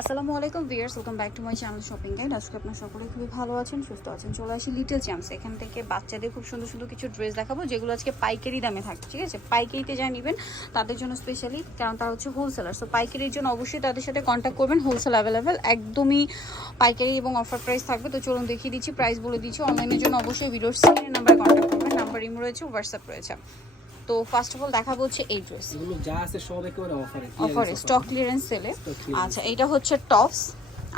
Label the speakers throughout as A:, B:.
A: আসসালামু আলাইকুম viewers welcome back to my channel shopping guide আজকে আপনার সকলে খুবই ভালো আছেন, সুস্থ আছেন। চলে আসি লিটল চ্যাম্পস এখান থেকে বাচ্চাদের খুব সুন্দর সুন্দর কিছু ড্রেস দেখাবো, যেগুলো আজকে পাইকারি দামে থাকছে ঠিক আছে? পাইকারিতে যা নেবেন, তাদের জন্য স্পেশালি কারণ তারা হচ্ছে হোলসেলার সো পাইকারির জন্য অবশ্যই তাদের সাথে কন্ট্যাক্ট করবেন হোলসেল অ্যাভেলেবেল একদমই পাইকারি এবং অফার প্রাইস থাকবে। তো চলুন দেখিয়ে দিচ্ছি প্রাইস বলে দিচ্ছি। অনলাইনের জন্য অবশ্যই ভিডিওর স্ক্রিনের নাম্বারে কন্ট্যাক্ট করবেন নাম্বার ইমো রয়েছে হোয়াটসঅ্যাপ রয়েছে। তো ফার্স্ট অফ অল দেখাবো হচ্ছে এই ড্রেস
B: এগুলো যা আছে সব একেবারে অফারে
A: অফারে স্টক ক্লিয়ারেন্স সেলে আচ্ছা এটা হচ্ছে টপস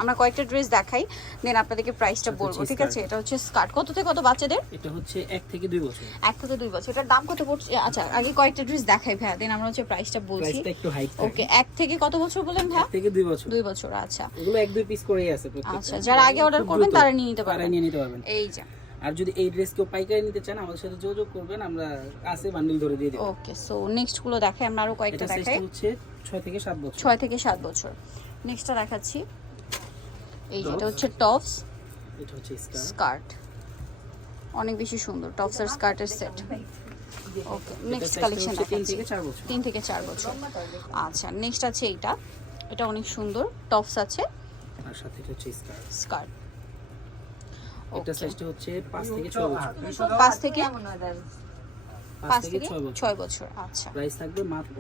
A: আমরা কয়েকটা ড্রেস দেখাই দেন আপনাদেরকে প্রাইসটা বলব ঠিক আছে? এটা হচ্ছে স্কার্ট কত থেকে কত বাচ্চাদের?
B: এটা হচ্ছে এক থেকে দুই বছর।
A: এক থেকে দুই বছর। এটার দাম কত পড়ছে? আচ্ছা আগে কয়েকটা ড্রেস দেখাই ভাইয়া দেন আমরা হচ্ছে প্রাইসটা বলছি।
B: প্রাইসটা একটু হাইট
A: ওকে এক থেকে কত বছর বলেন ভাইয়া?
B: এক থেকে দুই বছর।
A: দুই বছর আচ্ছা।
B: এগুলো এক দুই পিস করেই আছে প্রত্যেকটা।
A: আচ্ছা যারা আগে অর্ডার করবেন তারা নিয়ে নিতে
B: তারা
A: পারবেন।
B: নিয়ে নিতে পারবেন।
A: এই যে।
B: আর যদি এই ড্রেস কেউ পাইকারি নিতে চান আমাদের সাথে যোগাযোগ করবেন আমরা আছে বান্ডিল ধরে দিয়ে দেবো।
A: ওকে সো নেক্সটগুলো দেখাই আমরা আরও কয়েকটা
B: এটা
A: দেখাই।
B: সাইজটা হচ্ছে ছয় থেকে সাত বছর।
A: ছয় থেকে সাত বছর। নেক্সটটা দেখাচ্ছি। এই যে এটা হচ্ছে টপস
B: এটা হচ্ছে স্কার্ট
A: অনেক বেশি সুন্দর টপস আর স্কার্টের সেট ওকে নেক্সট
B: এটা
A: কালেকশন
B: তিন থেকে চার বছর।
A: তিন থেকে চার বছর। আচ্ছা নেক্সট আছে এইটা। এটা অনেক সুন্দর টপস আছে।
B: আর সাথে এটা হচ্ছে স্কার্ট
A: স্কার্ট
B: এটা সাইজটা হচ্ছে পাঁচ থেকে ছয় বছর।
A: পাঁচ থেকে
B: পাঁচ
A: পাঁচ
B: থেকে
A: থেকে
B: ছয় বছর।
A: ছয় বছর আচ্ছা।
B: প্রাইস থাকবে মাত্র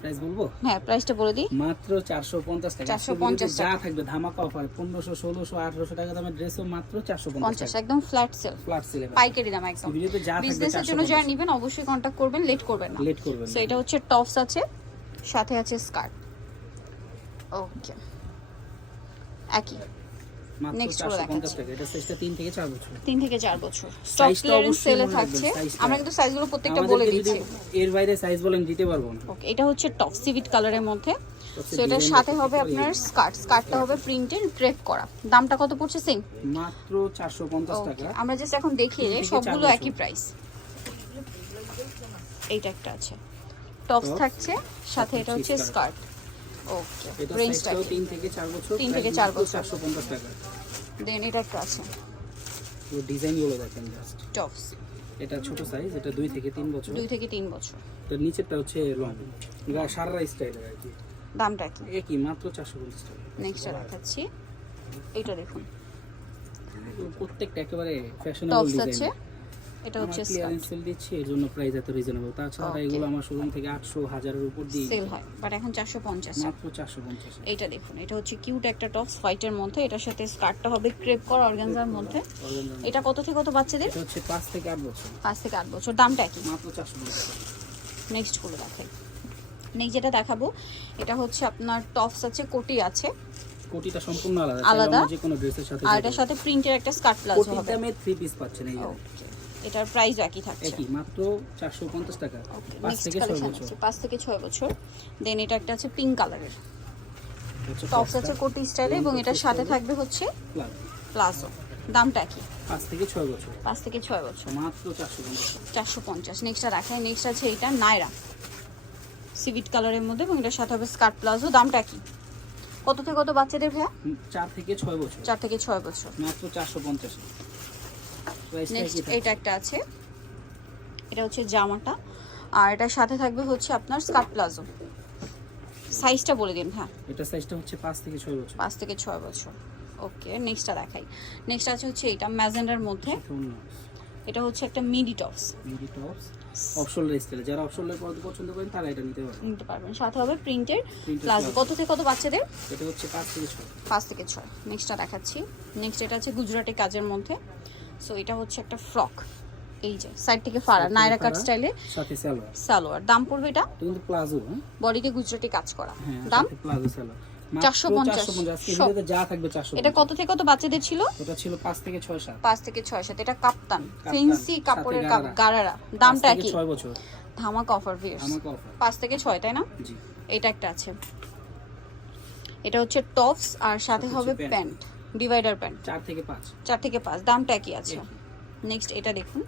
B: প্রাইস বলব?
A: হ্যাঁ প্রাইসটা বলে দিই।
B: মাত্র চারশো পঞ্চাশ টাকা।
A: 450
B: আজকের যা থাকবে ধামাকা অফার পনেরোশো ষোলোশো আঠারোশো টাকা দামের ড্রেসও মাত্র চারশো পঞ্চাশ
A: পঞ্চাশ
B: টাকা
A: একদম ফ্ল্যাট সেল
B: ফ্ল্যাট সেলে
A: পাইকারি দাম একদম।
B: ভিডিওতে যা থাকবে
A: বিজনেসের জন্য যারা নেবেন অবশ্যই কন্ট্যাক্ট করবেন লেট করবেন না।
B: লেট করবেন
A: সো এটা হচ্ছে টপস আছে সাথে আছে স্কার্ট ওকে একই।
B: মাত্র
A: next গুলো দেখাচ্ছি।
B: এটা সাইজটা তিন থেকে চার বছর।
A: তিন থেকে চার বছর। স্টক ক্লিয়ারেন্স সেলে থাকছে। আমরা কিন্তু সাইজগুলো প্রত্যেকটা বলে দিচ্ছি।
B: এর বাইরে সাইজ বলেন দিতে পারব না।
A: ওকে এটা হচ্ছে টপ সিভিট কালারের মধ্যে। সো এটার সাথে হবে আপনার স্কার্ট স্কার্টটা হবে প্রিন্টেড ক্রেপ করা। দামটা কত পড়ছে? সেম
B: মাত্র চারশো পঞ্চাশ
A: ওকে
B: টাকা।
A: আমরা জাস্ট এখন দেখিয়ে যাই সবগুলো একই প্রাইস এইটা একটা আছে। টপস থাকছে সাথে এটা হচ্ছে স্কার্ট ওকে
B: এটা
A: রেঞ্জটা
B: সাইজটাও তিন থেকে চার বছর
A: তিন থেকে চার বছর।
B: চারশো পঞ্চাশ টাকা।
A: দেন এটা একটা আছে।
B: ডিজাইনগুলো দেখেন জাস্ট
A: টপস
B: এটা ছোট সাইজ এটা দুই থেকে তিন বছর।
A: দুই থেকে তিন বছর।
B: এটার নিচেরটা হচ্ছে লং সারা স্টাইলের আর কি।
A: দামটা কি?
B: একই মাত্র চারশো পঞ্চাশ টাকা।
A: নেক্সটটা দেখাচ্ছি। এইটা দেখুন।
B: প্রত্যেকটা একেবারে ফ্যাশনেবল ডিজাইন
A: এটা হচ্ছে
B: ক্লিয়ারেন্স সেল দিচ্ছি এর জন্য প্রাইস এত রিজনেবল তাছাড়া এগুলো আমার শোরুম থেকে আটশো হাজারের উপর দিয়ে
A: সেল হয় বাট এখন চারশো পঞ্চাশ
B: মাত্র চারশো পঞ্চাশ
A: এইটা দেখুন এটা হচ্ছে কিউট একটা টপস হোয়াইটের মধ্যে এটার সাথে স্কার্টটা হবে ক্রেপ করা অর্গানজার মধ্যে। এটা কত থেকে কত বাচ্চাদের?
B: এটা হচ্ছে পাঁচ থেকে আট বছর।
A: পাঁচ থেকে আট বছর দামটা একই।
B: মাত্র চারশো পঞ্চাশ।
A: নেক্সটগুলো দেখাই। নেক্সট যেটা দেখাবো এটা হচ্ছে আপনার টপস আছে কোটি আছে।
B: কোটিটা সম্পূর্ণ আলাদা।
A: আলাদা?
B: যে কোনো ড্রেসের সাথে
A: আর এটার সাথে প্রিন্টের একটা স্কার্ট প্লাজো হবে।
B: দামে থ্রি পিস পাচ্ছেন এই
A: ওকে এটার প্রাইস একই থাকছে।
B: একই মাত্র চারশো পঞ্চাশ টাকা।
A: ওকে
B: পাঁচ থেকে ছয় বছর।
A: পাঁচ থেকে ছয় বছর। দেন এটা একটা আছে পিঙ্ক কালারের টপস আছে কোটি স্টাইলে এবং এটার সাথে থাকবে হচ্ছে প্লাজো দামটা একই।
B: পাঁচ থেকে ছয় বছর।
A: পাঁচ থেকে ছয় বছর।
B: মাত্র চারশো পঞ্চাশ টাকা।
A: চারশো পঞ্চাশ। নেক্সটটা দেখায় নেক্সট আছে এইটা নায়রা সিভিট কালারের মধ্যে এবং এটার সাথে হবে স্কার্ট প্লাজো দামটা কি কত থেকে কত বাচ্চাদের ভাইয়া?
B: চার থেকে ছয় বছর।
A: চার থেকে ছয় বছর।
B: মাত্র চারশো পঞ্চাশ প্রাইসটা
A: নেক্সট এইটা একটা আছে। এটা হচ্ছে জামাটা। আর এটার সাথে থাকবে হচ্ছে আপনার স্কার্ট প্লাজো সাইজটা বলে দিন হ্যাঁ।
B: এটা সাইজটা হচ্ছে পাঁচ থেকে ছয় বছর।
A: পাঁচ থেকে ছয় বছর। ওকে নেক্সটটা দেখাই। নেক্সট আছে হচ্ছে এটা ম্যাজেন্ডার মধ্যে। এটা হচ্ছে একটা midi tops
B: midi tops option style যারা অপশন পরতে পছন্দ করেন তারা এটা নিতে পারবেন।
A: নিতে পারবেন। সাথে হবে
B: Printed
A: প্লাজো কত থেকে কত বাচ্চাদের?
B: এটা হচ্ছে থেকে ছয়।
A: পাঁচ থেকে ছয়। নেক্সটটা দেখাচ্ছি। নেক্সট এটা আছে গুজরাটি কাজের মধ্যে। সো এটা হচ্ছে একটা ফ্রক এই যে সাইড থেকে ফাড়া নায়রা কাট স্টাইলে
B: সাথে সালোয়ার।
A: সালোয়ার। দাম পড়বে এটা?
B: কিন্তু প্লাজো হ্যাঁ?
A: বডিতে গুজরাটি কাজ করা।
B: হ্যাঁ
A: দাম?
B: প্লাজো সালোয়ার। চারশো পঞ্চাশ। যা থাকবে চারশো
A: এটা কত থেকে কত বাচ্চাদের ছিল?
B: এটা ছিল পাঁচ থেকে ছয় সাত।
A: পাঁচ থেকে ছয় সাথে এটা কাপ্তান। ফেন্সি কাপড়ের
B: গারারা।
A: দামটা
B: থেকে
A: একই।
B: ছয় বছর।
A: ধামাকা অফার ভিয়ার্স পাঁচ থেকে ছয় তাই না? এটা একটা আছে। এটা হচ্ছে টপস আর সাথে হবে প্যান্ট ডিভাইডার প্যান্ট
B: চার থেকে পাঁচ।
A: চার থেকে পাঁচ। দামটা একই আছে। নেক্সট এটা দেখুন।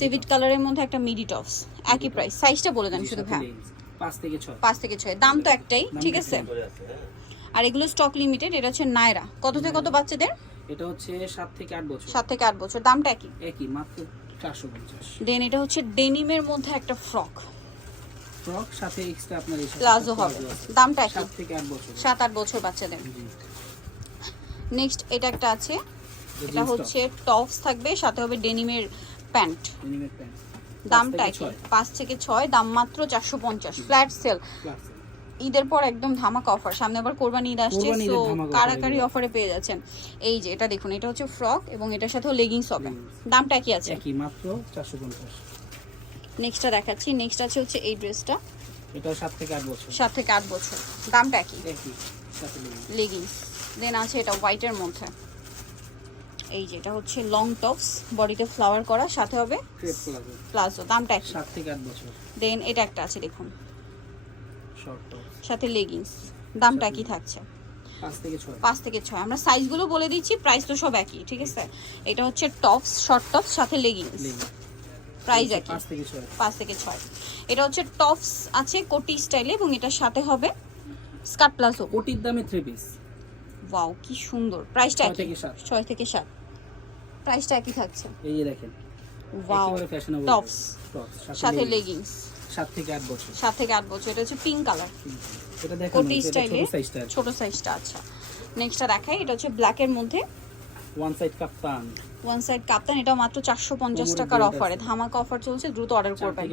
A: সিভিট কালারের মধ্যে একটা মিডি টপস একই প্রাইস সাইজটা বলে দেন শুধু
B: leggings। পাঁচ থেকে ছয়।
A: পাঁচ থেকে ছয়। দাম তো একটাই ঠিক আছে? আর এগুলো স্টক লিমিটেড এটা হচ্ছে নায়রা কত থেকে কত বাচ্চাদের?
B: এটা হচ্ছে সাত থেকে আট বছর।
A: সাত থেকে আট বছর। দামটা একই?
B: একই মাত্র চারশো পঞ্চাশ।
A: দেন এটা হচ্ছে ডেনিমের মধ্যে একটা ফ্রক
B: ফ্রক সাথে এক্সট্রা আপনার
A: প্লাজো হবে। দামটা একই।
B: সাত থেকে আট বছর
A: সাত আট বছর বাচ্চাদের। নেক্সট এটা একটা আছে।
B: এটা
A: হচ্ছে টপস থাকবে সাথে হবে ডেনিমের প্যান্ট দামটা কি পাঁচ থেকে ছয় দাম মাত্র চারশো পঞ্চাশ। ফ্ল্যাট সেল ঈদের পর একদম ধামাকা অফার সামনে আবার কোরবানি ঈদ আসছে সো
B: ঈদের
A: কারাকারি অফারে পেয়ে যাচ্ছেন? এই যে এটা দেখুন এটা হচ্ছে ফ্রক এবং এটার সাথেও লেগিংস হবে। দামটা কি আছে।
B: একই মাত্র চারশো পঞ্চাশ।
A: নেক্সটটা দেখাচ্ছি। নেক্সট আছে হচ্ছে এই ড্রেসটা
B: এটা সাত থেকে আট বছর।
A: সাত থেকে আট বছর। দামটা কি
B: একই।
A: লেগিংস দেন আছে এটা হোয়াইটের মধ্যে। এই যে এটা হচ্ছে লং টপস বডিতে ফ্লাওয়ার করা সাথে হবে
B: প্লাজো
A: দামটা কি
B: সাত থেকে আট বছর।
A: দেন এটা একটা আছে দেখুন। সাথে লেগিংস দামটা কি থাকছে।
B: পাঁচ থেকে ছয়।
A: আমরা সাইজগুলো বলে দিচ্ছি প্রাইস তো সব একই ঠিক আছে? এটা হচ্ছে টপস শর্ট টপস সাথে লেগিংস। প্রাইস একই।
B: পাঁচ থেকে ছয়।
A: এটা হচ্ছে টপস আছে কোটি স্টাইলে এবং এটার সাথে হবে স্কার্ট প্লাজো
B: কোটির দামে থ্রি পিস
A: ওয়াও কি সুন্দর। প্রাইসটা একই। ছয় থেকে সাত। প্রাইসটা একই থাকছে।
B: এই যে দেখেন
A: ওয়াও টপস
B: টপস
A: সাথে লেগিংস
B: সাত থেকে আট বছর।
A: সাত থেকে আট বছর। এটা হচ্ছে পিঙ্ক কালার
B: এটা দেখেন
A: কোটি স্টাইলে
B: ছোট সাইজটা
A: ছোট সাইজটা আচ্ছা। নেক্সটটা দেখাই। এটা হচ্ছে ব্ল্যাকের মধ্যে
B: one side kaftan
A: one side kaftan এটা মাত্র চারশো পঞ্চাশ টাকার অফারে ধামাকা অফার চলছে দ্রুত অর্ডার করবেন।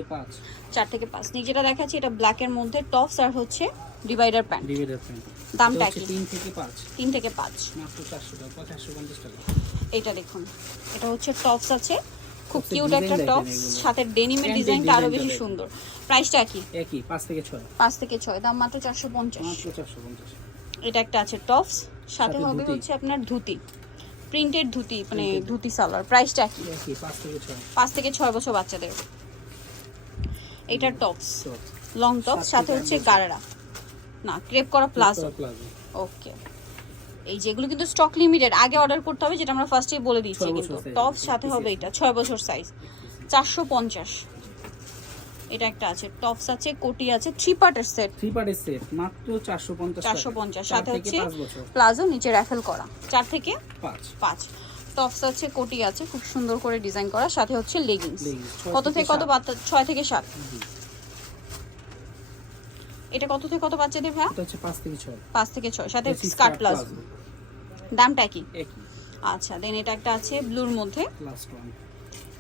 A: চার থেকে পাঁচ। নিচে যেটা দেখাচ্ছি এটা ব্ল্যাকের মধ্যে টপস আর হচ্ছে ডিভাইডার প্যান্ট
B: ডিভাইডার প্যান্ট
A: দামটা কি?
B: তিন থেকে পাঁচ।
A: তিন থেকে পাঁচ।
B: মাত্র চারশো টাকা চারশো পঞ্চাশ টাকা।
A: এটা দেখুন। এটা হচ্ছে টপস আছে। খুব কিউট একটা টপস সাথে ডেনিমের
B: এর
A: ডিজাইনটা
B: আরও
A: বেশি সুন্দর। প্রাইসটা কি
B: একই। পাঁচ থেকে ছয়।
A: পাঁচ থেকে ছয়। দাম মাত্র চারশো পঞ্চাশ।
B: মাত্র চারশো পঞ্চাশ।
A: এটা একটা আছে টপস সাথে হবে হচ্ছে আপনার ধুতি। প্রিন্টেড ধুতি মানে ধুতি। সালোয়ার প্রাইসটা কি
B: একই পাঁচ থেকে ছয়
A: বছর বাচ্চাদের। এটা টপস লং টপ
B: সাত
A: সাথে হচ্ছে গারারা। না ক্রেপ করা প্লাজো। ওকে। এই যেগুলো কিন্তু স্টক লিমিটেড আগে অর্ডার করতে হবে যেটা আমরা ফার্স্টে বলে দিচ্ছি কিন্তু।
B: বছর size,
A: টপ
B: এক
A: সাথে হবে এটা ছয় বছর সাইজ চারশো পঞ্চাশ। এটা একটা আছে টপস আছে কোটি আছে থ্রি পার্টের সেট
B: থ্রি পার্টের সেট মাত্র চারশো পঞ্চাশ
A: চারশো পঞ্চাশ
B: চার
A: সাথে হচ্ছে প্লাজো নিচে র্যাফেল করা। চার থেকে
B: পাঁচ।
A: পাঁচ। টপস আছে কোটি আছে খুব সুন্দর করে ডিজাইন করা সাথে হচ্ছে লেগিংস কত
B: থেকে
A: কত ছয় থেকে সাত। এটা কত থেকে কত বাচ্চাদের ভাই?
B: এটা হচ্ছে পাঁচ থেকে ছয়।
A: পাঁচ থেকে ছয় সাথে স্কার্ট প্লাজো। দামটা কি?
B: একই।
A: আচ্ছা দেন এটা একটা আছে ব্লুর মধ্যে।
B: লাস্ট ওয়ান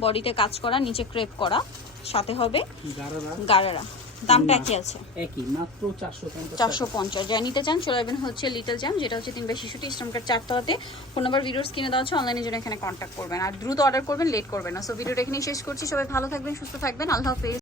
A: বডিতে কাজ করা নিচে ক্রেপ করা সাথে হবে
B: গারারা।
A: দামটা। কি আছে।
B: একই মাত্র চারশো পঞ্চাশ
A: চারশো পঞ্চাশ। যা নিতে চান চলে আসবেন হচ্ছে লিটল জ্যাম যেটা হচ্ছে তিন বাই শিশুটি ইস্টমকার চারতলাতে ফোন নাম্বার ভিডিওস কিনে দেওয়া আছে অনলাইনে জন্য এখানে কন্ট্যাক্ট করবেন। আর দ্রুত অর্ডার করবেন লেট করবেন না। সো ভিডিওটা এখানেই শেষ করছি। সবাই ভালো থাকবেন সুস্থ থাকবেন। আল্লাহ হাফেজ।